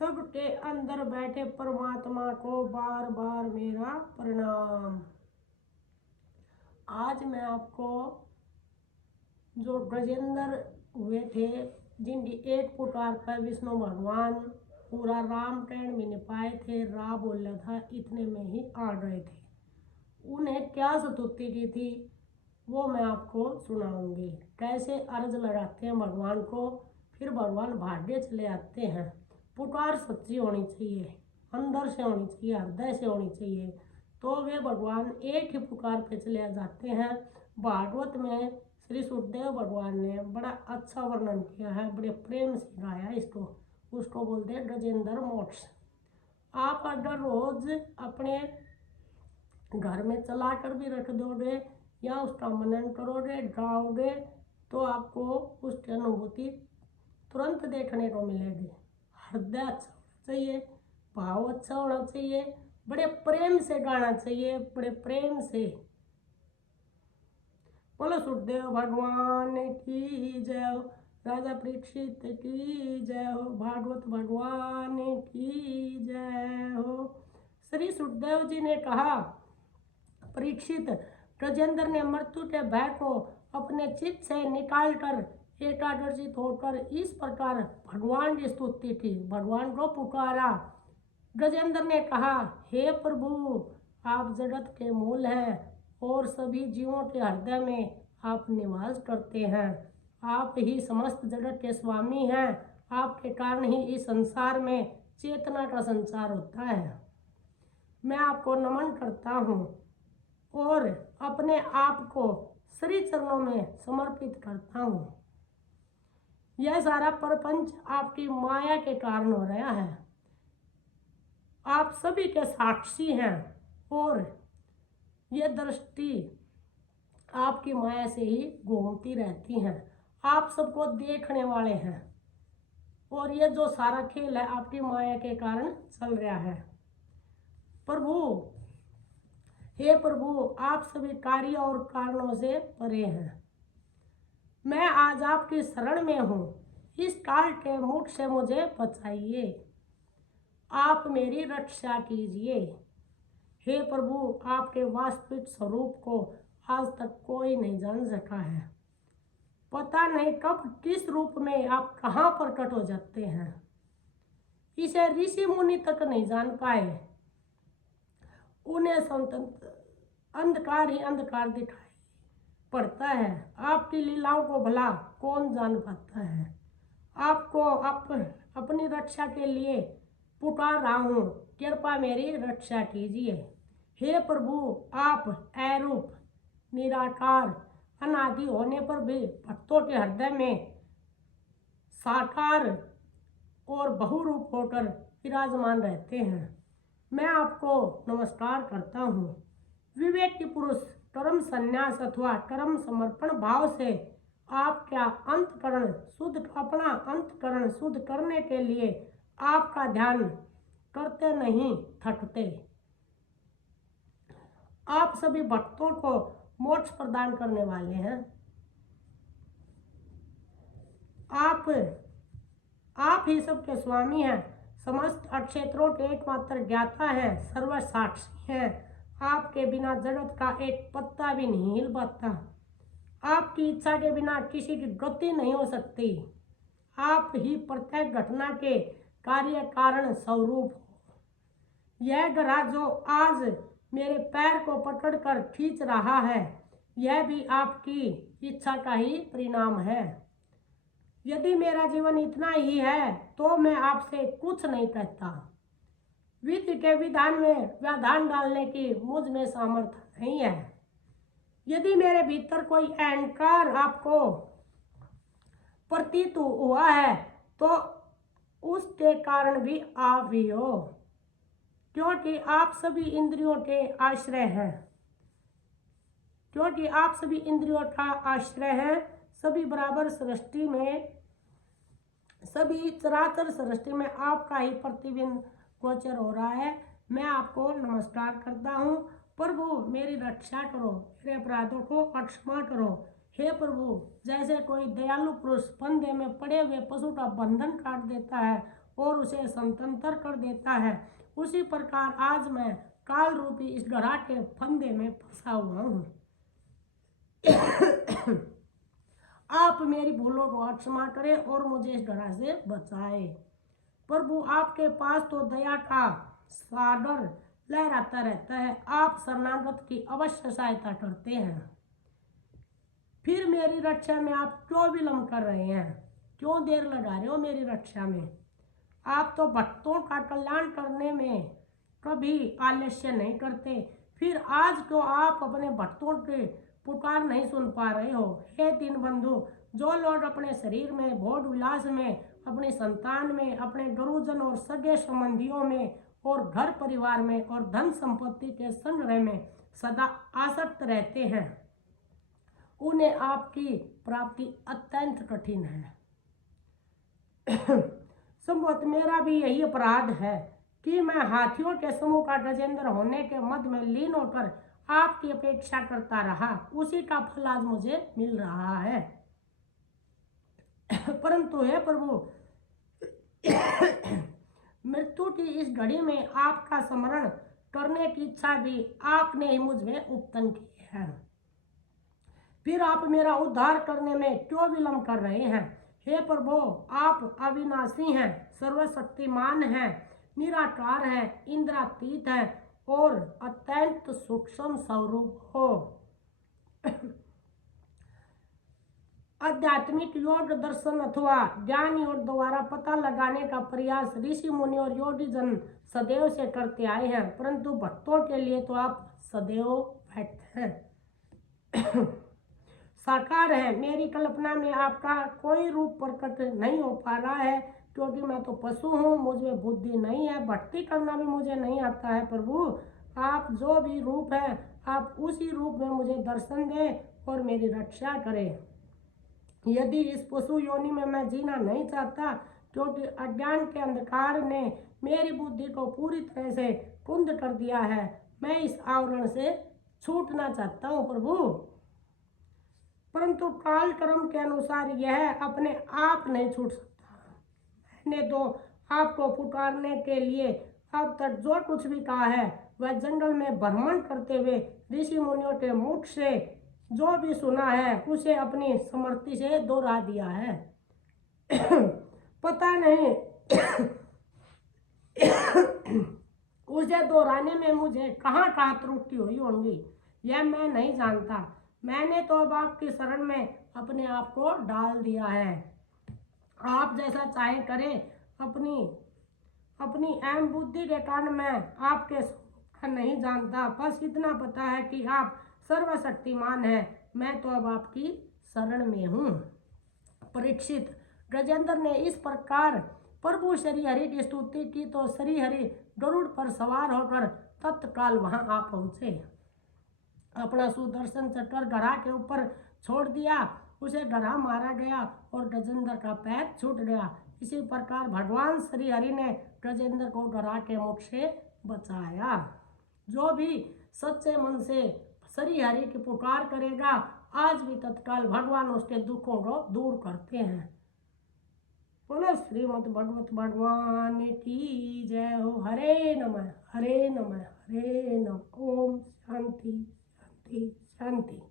सबके अंदर बैठे परमात्मा को बार बार मेरा प्रणाम। आज मैं आपको जो गजेंद्र हुए थे, जिनकी एक पुकार पर विष्णु भगवान पूरा रामटैंड भी नहीं पाए थे, रा बोला था, इतने में ही आ गए थे। उन्हें क्या स्तुति की थी वो मैं आपको सुनाऊंगी। कैसे अर्ज लगाते हैं भगवान को, फिर भगवान भाग्य चले आते हैं। पुकार सच्ची होनी चाहिए, अंदर से होनी चाहिए, हृदय से होनी चाहिए, तो वे भगवान एक ही पुकार पे चले जाते हैं। भागवत में श्री सुखदेव भगवान ने बड़ा अच्छा वर्णन किया है, बड़े प्रेम से गाया इसको। उसको बोलते हैं गजेंद्र मोक्ष। आप अगर रोज अपने घर में चला कर भी रख दोगे या उसका मनन करोगे, गाओगे, तो आपको उसकी अनुभूति तुरंत देखने को मिलेगी। हृदय अच्छा होना चाहिए, भाव अच्छा होना चाहिए, बड़े प्रेम से गाना चाहिए, बड़े प्रेम से। बोलो सुखदेव भगवान की जय हो, राजा परीक्षित की जय हो, भागवत भगवान की जय हो। श्री सुखदेव जी ने कहा, परीक्षित, गजेंद्र ने मृत्यु के भय को अपने चित्त से निकालकर एकाग्रचित होकर इस प्रकार भगवान की स्तुति की, भगवान को पुकारा। गजेंद्र ने कहा, हे प्रभु, आप जगत के मूल हैं और सभी जीवों के हृदय में आप निवास करते हैं। आप ही समस्त जगत के स्वामी हैं। आपके कारण ही इस संसार में चेतना का संचार होता है। मैं आपको नमन करता हूँ और अपने आप को श्री चरणों में समर्पित करता हूँ। यह सारा प्रपंच आपकी माया के कारण हो रहा है। आप सभी के साक्षी हैं और ये दृष्टि आपकी माया से ही घूमती रहती हैं। आप सबको देखने वाले हैं और ये जो सारा खेल है आपकी माया के कारण चल रहा है। प्रभु, हे प्रभु, आप सभी कार्य और कारणों से परे हैं। मैं आज आपकी शरण में हूँ। इस काल के मुख से मुझे बचाइए। आप मेरी रक्षा कीजिए। हे प्रभु, आपके वास्तविक स्वरूप को आज तक कोई नहीं जान सका है। पता नहीं कब किस रूप में आप कहाँ प्रकट हो जाते हैं, इसे ऋषि मुनि तक नहीं जान पाए। उन्हें स्वतंत्र अंधकार ही अंधकार दिखाई पड़ता है। आपकी लीलाओं को भला कौन जान पाता है। आपको अपनी रक्षा के लिए पुकार रहा हूँ, कृपा मेरी रक्षा कीजिए। हे प्रभु, आप अरूप, निराकार, अनादि होने पर भी भक्तों के हृदय में साकार और बहुरूप होकर विराजमान रहते हैं। मैं आपको नमस्कार करता हूँ। विवेक की पुरुष कर्म संन्यास अथवा कर्म समर्पण भाव से आपका अपना अंतकरण शुद्ध करने के लिए आपका ध्यान करते नहीं थकते। आप सभी भक्तों को मोक्ष प्रदान करने वाले हैं। आप ही सबके स्वामी हैं, समस्त क्षेत्रों के एकमात्र ज्ञाता हैं, सर्वसाक्षी हैं। आपके बिना जगत का एक पत्ता भी नहीं हिल पाता। आपकी इच्छा के बिना किसी की गति नहीं हो सकती। आप ही प्रत्येक घटना के कार्य कारण स्वरूप हो। यह ग्रह जो आज मेरे पैर को पकड़कर खींच रहा है, यह भी आपकी इच्छा का ही परिणाम है। यदि मेरा जीवन इतना ही है तो मैं आपसे कुछ नहीं कहता। विधि के विधान में व्यवधान डालने की मुझ में सामर्थ्य नहीं है। यदि मेरे भीतर कोई अहंकार आपको प्रतीत हुआ है तो उसके कारण भी आप ही हो, क्योंकि आप सभी इंद्रियों के आश्रय हैं। क्योंकि आप सभी इंद्रियों का आश्रय हैं। सभी बराबर सृष्टि में, सभी चराचर सृष्टि में आपका ही प्रतिबिंब गोचर हो रहा है। मैं आपको नमस्कार करता हूँ। प्रभु, मेरी रक्षा करो, मेरे अपराधों को क्षमा करो। हे प्रभु, जैसे कोई दयालु पुरुष फंदे में पड़े हुए पशु का बंधन काट देता है और उसे स्वतंत्र कर देता है, उसी प्रकार आज मैं काल रूपी इस ग्रह के फंदे में फंसा हुआ हूँ। आप मेरी भूलों को क्षमा करें और मुझे इस ग्रह से बचाए। प्रभु, आपके पास तो दया का सागर लहराता रहता है, आप शरणागत की अवश्य सहायता करते हैं। फिर मेरी रक्षा में आप क्यों विलंब कर रहे हैं? क्यों देर लगा रहे हो मेरी रक्षा में? आप तो भक्तों का कल्याण करने में कभी आलस्य नहीं करते, फिर आज क्यों आप अपने भक्तों के पुकार नहीं सुन पा रहे हो? हे दीन बंधु, जो लोग अपने शरीर में, भोग विलास में, अपनी संतान में, अपने गुरुजन और सगे संबंधियों में और घर परिवार में और धन संपत्ति के संग्रह में सदा आसक्त रहते हैं, उन्हें आपकी प्राप्ति अत्यंत कठिन है। संभवत मेरा भी यही अपराध है कि मैं हाथियों के समूह का गजेंद्र होने के मध्य में लीन होकर आपकी अपेक्षा करता रहा, उसी का फल आज मुझे मिल रहा है। परंतु हे प्रभु, मृत्यु की इस घड़ी में आपका स्मरण करने की इच्छा भी आपने ही मुझ में उत्पन्न की है, फिर आप मेरा उद्धार करने में क्यों विलंब कर रहे हैं? हे प्रभु, आप अविनाशी हैं, सर्वशक्तिमान हैं, निराकार हैं, इंद्रातीत हैं और अत्यंत सूक्ष्म स्वरूप हो। आध्यात्मिक योग दर्शन अथवा ज्ञान योग द्वारा पता लगाने का प्रयास ऋषि मुनि और योगी जन सदैव से करते आए हैं, परंतु भक्तों के लिए तो आप सदैव व्यक्त हैं, साकार है। मेरी कल्पना में आपका कोई रूप प्रकट नहीं हो पा रहा है, क्योंकि मैं तो पशु हूँ, मुझे बुद्धि नहीं है, भक्ति करना भी मुझे नहीं आता है। प्रभु, आप जो भी रूप है, आप उसी रूप में मुझे दर्शन दें और मेरी रक्षा करें। यदि इस पशु योनि में मैं जीना नहीं चाहता, क्योंकि अज्ञान के अंधकार ने मेरी बुद्धि को पूरी तरह से कुंद कर दिया है, मैं इस आवरण से छूटना चाहता हूँ प्रभु, परंतु काल कर्म के अनुसार यह अपने आप नहीं छूट सकता। मैंने तो आपको पुकारने के लिए अब तक जो कुछ भी कहा है, वह जंगल में भ्रमण करते हुए ऋषि मुनियों के मुख से जो भी सुना है, उसे अपनी समृद्धि से दोहरा दिया है। पता नहीं उसे दोहराने में मुझे कहाँ कहाँ त्रुटि हुई होंगी, यह मैं नहीं जानता। मैंने तो अब आपकी शरण में अपने आप को डाल दिया है, आप जैसा चाहे करें। अपनी अहम बुद्धि के कारण मैं आपके स्वरूप का नहीं जानता, बस इतना पता है कि आप सर्वशक्तिमान है। मैं तो अब आपकी शरण में हूँ। परीक्षित, गजेंद्र ने इस प्रकार प्रभु श्री हरि की स्तुति की तो श्री हरि गरुड़ पर सवार होकर तत्काल वहां आ पहुंचे। अपना सुदर्शन चक्र गधा के ऊपर छोड़ दिया, उसे गधा मारा गया और गजेंद्र का पैर छूट गया। इसी प्रकार भगवान श्री हरि ने गजेंद्र को गधा के मुख से बचाया। जो भी सच्चे मन से श्री हरि की पुकार करेगा, आज भी तत्काल भगवान उसके दुखों को दूर करते हैं। बोलो श्रीमद् भगवत भगवान की जय हो। हरे नमः, हरे नमः, हरे नमः। ओम शांति शांति शांति।